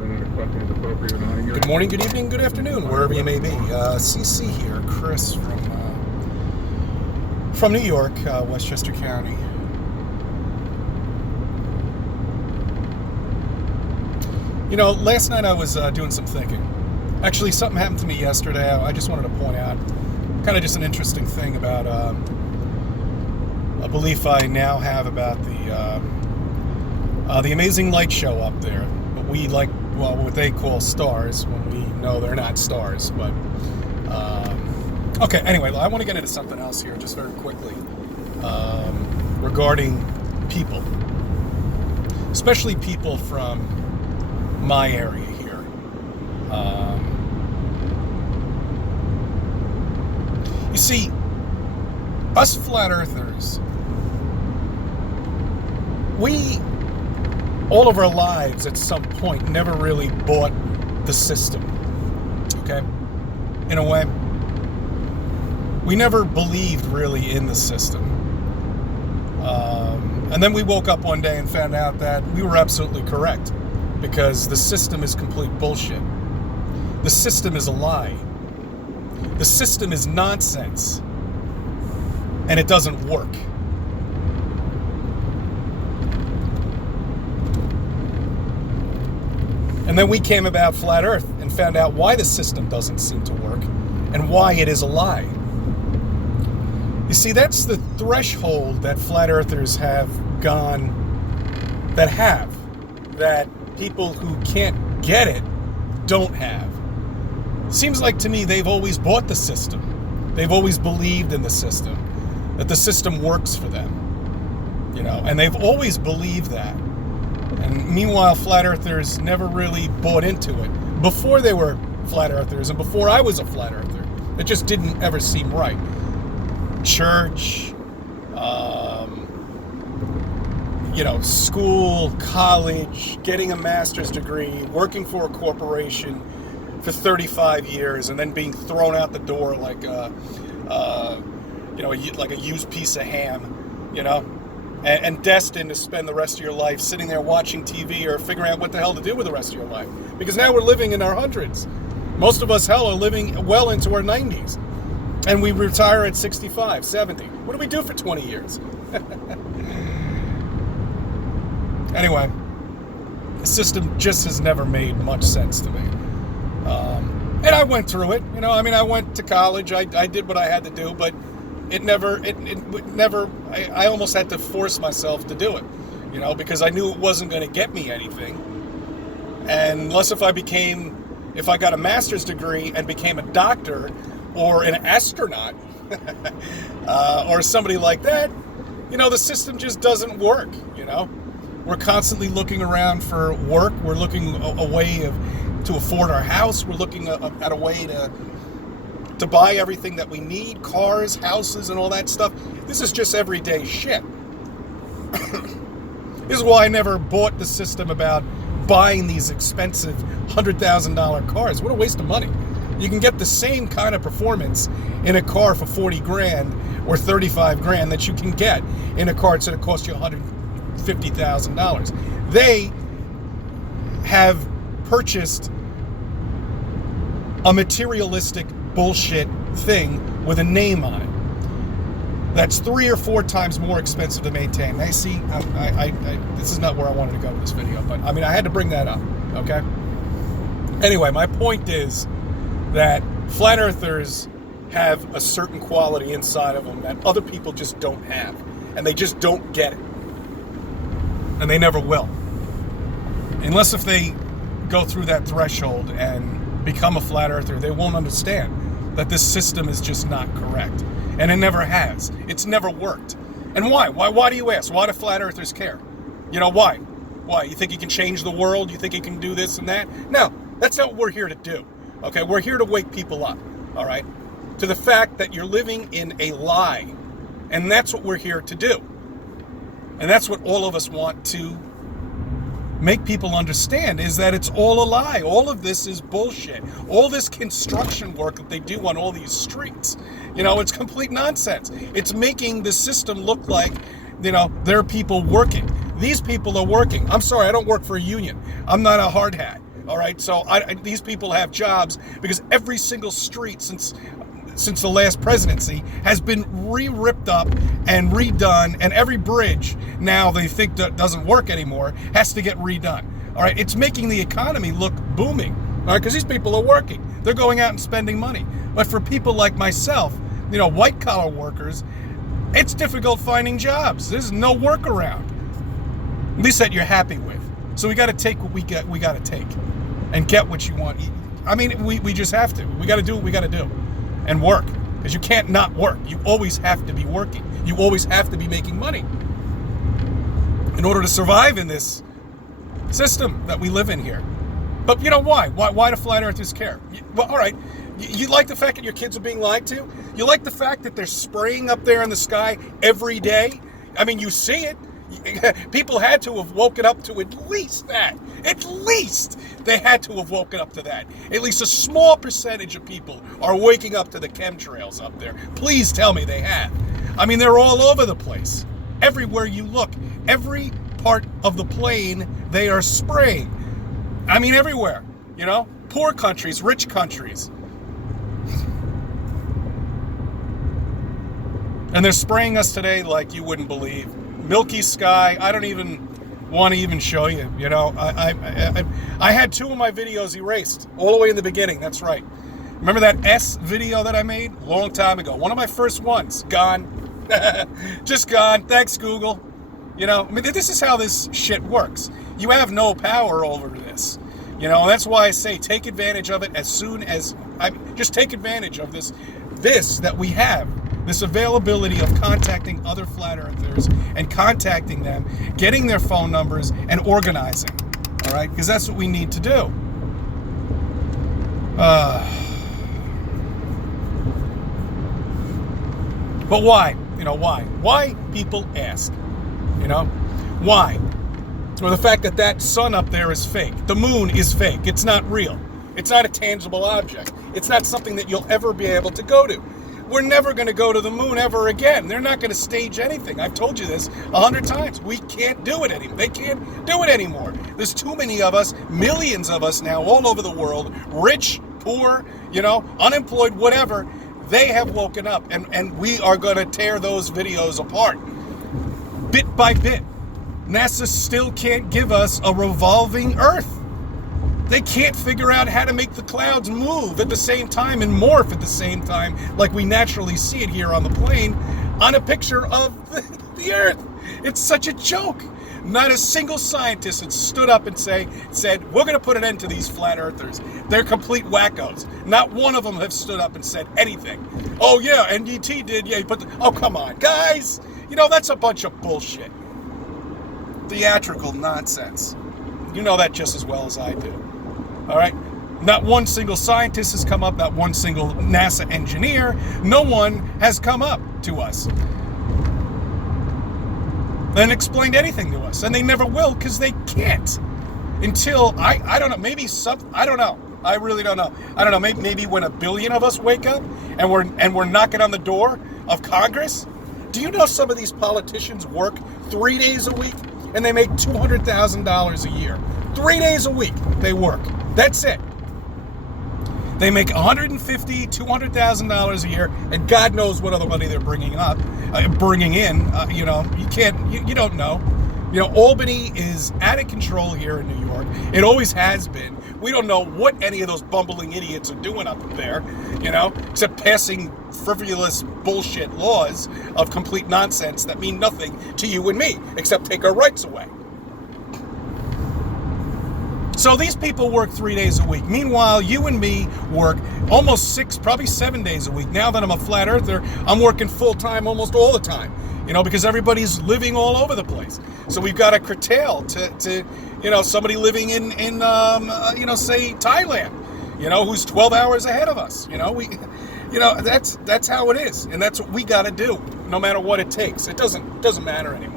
Good morning, good evening, good afternoon, wherever you may be. CC here, Chris from New York, Westchester County. You know, last night I was doing some thinking. Actually, something happened to me yesterday. I just wanted to point out, kind of just an interesting thing about a belief I now have about the amazing light show up there. But we like, well, what they call stars when we know they're not stars. But okay, anyway, I want to get into something else here just very quickly regarding people, especially people from my area here. You see, us flat earthers, we, all of our lives at some point, never really bought the system, okay? In a way, we never believed really in the system. And then we woke up one day and found out that we were absolutely correct, because the system is complete bullshit. The system is a lie. The system is nonsense. And it doesn't work. And then we came about flat Earth and found out why the system doesn't seem to work and why it is a lie. You see, that's the threshold that flat earthers have gone, that people who can't get it don't have. Seems like to me they've always bought the system. They've always believed in the system, that the system works for them, you know, and they've always believed that. And meanwhile, flat earthers never really bought into it before they were flat earthers and before I was a flat earther. It just didn't ever seem right. Church, you know, school, college, getting a master's degree, working for a corporation for 35 years, and then being thrown out the door like a used piece of ham, you know, and destined to spend the rest of your life sitting there watching TV or figuring out what the hell to do with the rest of your life. Because now we're living in our hundreds. Most of us, hell, are living well into our 90s. And we retire at 65, 70. What do we do for 20 years? Anyway, the system just has never made much sense to me. And I went through it. You know, I mean, I went to college. I did what I had to do, but it never, I almost had to force myself to do it, you know, because I knew it wasn't going to get me anything. And unless if I got a master's degree and became a doctor or an astronaut or somebody like that, you know, the system just doesn't work, you know. We're constantly looking around for work. We're looking a way to afford our house. We're looking at a way to buy everything that we need, cars, houses, and all that stuff. This is just everyday shit. This is why I never bought the system about buying these expensive $100,000 cars. What a waste of money. You can get the same kind of performance in a car for 40 grand or 35 grand that you can get in a car that's going to cost you $150,000. They have purchased a materialistic bullshit thing with a name on it that's 3 or 4 times more expensive to maintain. Now, see, this is not where I wanted to go with this video, but I mean, I had to bring that up, okay? Anyway, my point is that flat earthers have a certain quality inside of them that other people just don't have, and they just don't get it, and they never will, unless if they go through that threshold and become a flat earther. They won't understand that this system is just not correct, and it never has. It's never worked. And why do you ask? Why do flat earthers care? You know, why you think you can change the world? You think you can do this and that? No, that's not what we're here to do. Okay, we're here to wake people up, all right, to the fact that you're living in a lie. And that's what we're here to do. And that's what all of us want to make people understand, is that it's all a lie. All of this is bullshit. All this construction work that they do on all these streets, you know, it's complete nonsense. It's making the system look like, you know, there are people working. These people are working. I'm sorry, I don't work for a union. I'm not a hard hat. All right, so these people have jobs because every single street since the last presidency has been ripped up and redone, and every bridge now they think that doesn't work anymore has to get redone. All right, it's making the economy look booming. All right, because these people are working, they're going out and spending money. But for people like myself, white collar workers, it's difficult finding jobs. There's no workaround, at least that you're happy with. So we got to take what we got to take, and get what you want. I mean, we just have to. We got to do what we got to do. And work, because you can't not work. You always have to be working. You always have to be making money in order to survive in this system that we live in here. But why? Why do flat earthers care? Well, all right, you like the fact that your kids are being lied to? You like the fact that they're spraying up there in the sky every day? I mean, you see it. People had to have woken up to at least that. At least they had to have woken up to that. At least a small percentage of people are waking up to the chemtrails up there. Please tell me they have. I mean, they're all over the place. Everywhere you look, every part of the plane, they are spraying. I mean, everywhere. Poor countries, rich countries. And they're spraying us today like you wouldn't believe. Milky sky. I don't even want to even show you. I had 2 of my videos erased all the way in the beginning. That's right. Remember that S video that I made a long time ago? One of my first ones. Gone. Just gone. Thanks, Google. I mean, this is how this shit works. You have no power over this. That's why I say take advantage of it as soon as just take advantage of this that we have. This availability of contacting other flat earthers and contacting them, getting their phone numbers, and organizing. All right, because that's what we need to do. But why? Why? Why, people ask? Why? Well, the fact that sun up there is fake. The moon is fake. It's not real. It's not a tangible object. It's not something that you'll ever be able to go to. We're never going to go to the moon ever again. They're not going to stage anything. I've told you this 100 times. We can't do it anymore. They can't do it anymore. There's too many of us, millions of us now all over the world, rich, poor, unemployed, whatever. They have woken up, and we are going to tear those videos apart. Bit by bit. NASA still can't give us a revolving Earth. They can't figure out how to make the clouds move at the same time and morph at the same time like we naturally see it here on the plane on a picture of the Earth. It's such a joke. Not a single scientist has stood up and said, we're going to put an end to these flat earthers. They're complete wackos. Not one of them have stood up and said anything. Oh, yeah, NDT did. Yeah, oh, come on, guys. That's a bunch of bullshit. Theatrical nonsense. You know that just as well as I do. All right? Not one single scientist has come up, not one single NASA engineer. No one has come up to us and explained anything to us. And they never will, because they can't. Until, I don't know, maybe I don't know. I really don't know. I don't know, maybe when 1 billion of us wake up and we're knocking on the door of Congress. Do you know some of these politicians work 3 days a week and they make $200,000 a year? 3 days a week they work. That's it. They make $150,000, $200,000 a year, and God knows what other money they're bringing in. You don't know. Albany is out of control here in New York. It always has been. We don't know what any of those bumbling idiots are doing up there, except passing frivolous bullshit laws of complete nonsense that mean nothing to you and me, except take our rights away. So these people work 3 days a week. Meanwhile, you and me work almost 6, probably 7 days a week. Now that I'm a flat earther, I'm working full time almost all the time, because everybody's living all over the place. So we've got to curtail to somebody living in say Thailand, who's 12 hours ahead of us. That's how it is. And that's what we got to do, no matter what it takes. It doesn't matter anymore.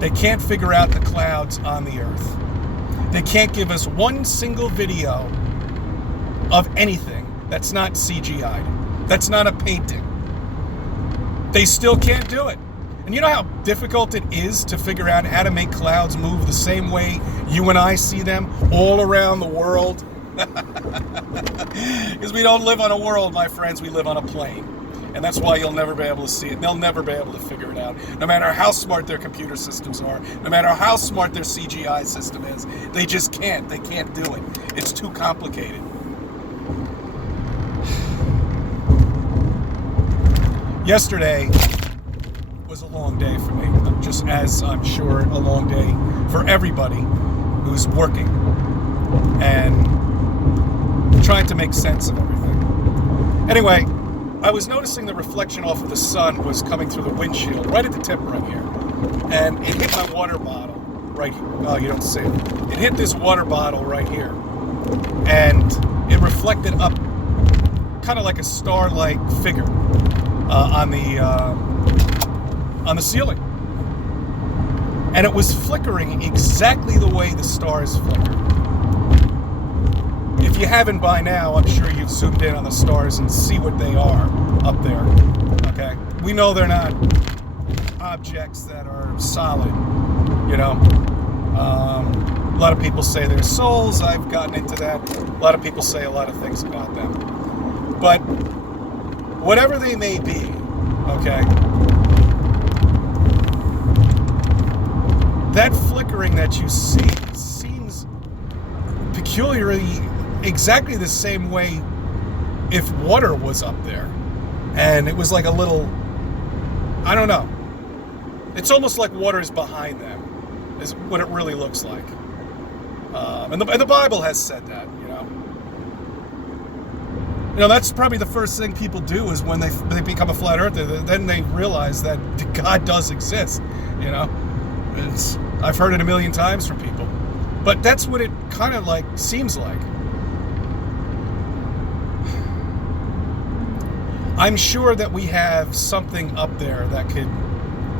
They can't figure out the clouds on the Earth. They can't give us one single video of anything that's not CGI'd. That's not a painting. They still can't do it. And you know how difficult it is to figure out how to make clouds move the same way you and I see them all around the world? Because we don't live on a world, my friends, we live on a plane. And that's why you'll never be able to see it. They'll never be able to figure it out. No matter how smart their computer systems are, no matter how smart their CGI system is, they just can't. They can't do it. It's too complicated. Yesterday was a long day for me, just as I'm sure a long day for everybody who's working and trying to make sense of everything. Anyway, I was noticing the reflection off of the sun was coming through the windshield right at the tip right here. And it hit my water bottle right here. Oh, you don't see it. It hit this water bottle right here. And it reflected up kind of like a star-like figure on the ceiling. And it was flickering exactly the way the stars flicker. If you haven't by now, I'm sure you've zoomed in on the stars and see what they are up there, okay? We know they're not objects that are solid, you know? A lot of people say they're souls. I've gotten into that. A lot of people say a lot of things about them. But whatever they may be, okay? That flickering that you see seems peculiarly exactly the same way if water was up there and it was like a little, I don't know, it's almost like water is behind them is what it really looks like. And the Bible has said that, you know, that's probably the first thing people do is when they become a flat earther, then they realize that God does exist, you know. I've heard it a million times from people, but that's what it kind of like seems like. I'm sure that we have something up there that could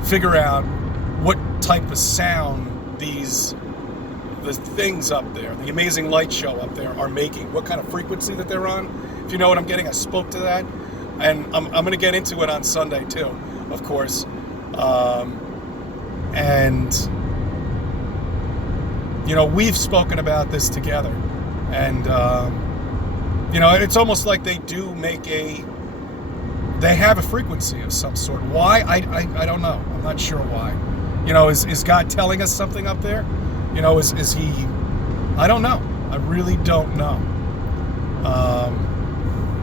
figure out what type of sound the things up there, the Amazing Light Show up there are making, what kind of frequency that they're on. If you know what I'm getting, I spoke to that, and I'm going to get into it on Sunday too, of course. And you know, we've spoken about this together, and you know, it's almost like they do make they have a frequency of some sort. Why? I don't know. I'm not sure why. You know, is God telling us something up there? You know, is he? I don't know. I really don't know.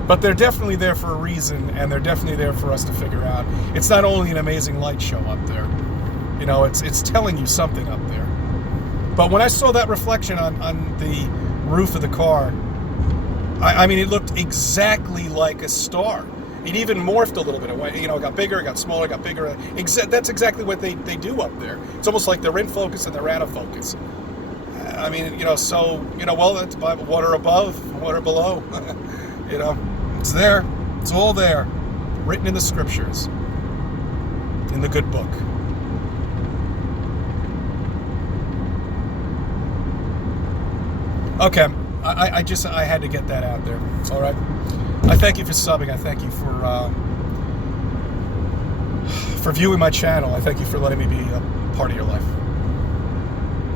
But they're definitely there for a reason, and they're definitely there for us to figure out. It's not only an amazing light show up there. You know, it's telling you something up there. But when I saw that reflection on the roof of the car, I mean, it looked exactly like a star. It even morphed a little bit. You know, it got bigger, it got smaller, it got bigger. That's exactly what they do up there. It's almost like they're in focus and they're out of focus. I mean, you know, so, you know, well, that's Bible, water above, water below. You know, it's there. It's all there. Written in the scriptures. In the good book. Okay, I had to get that out there. All right. I thank you for subbing. I thank you for viewing my channel. I thank you for letting me be a part of your life.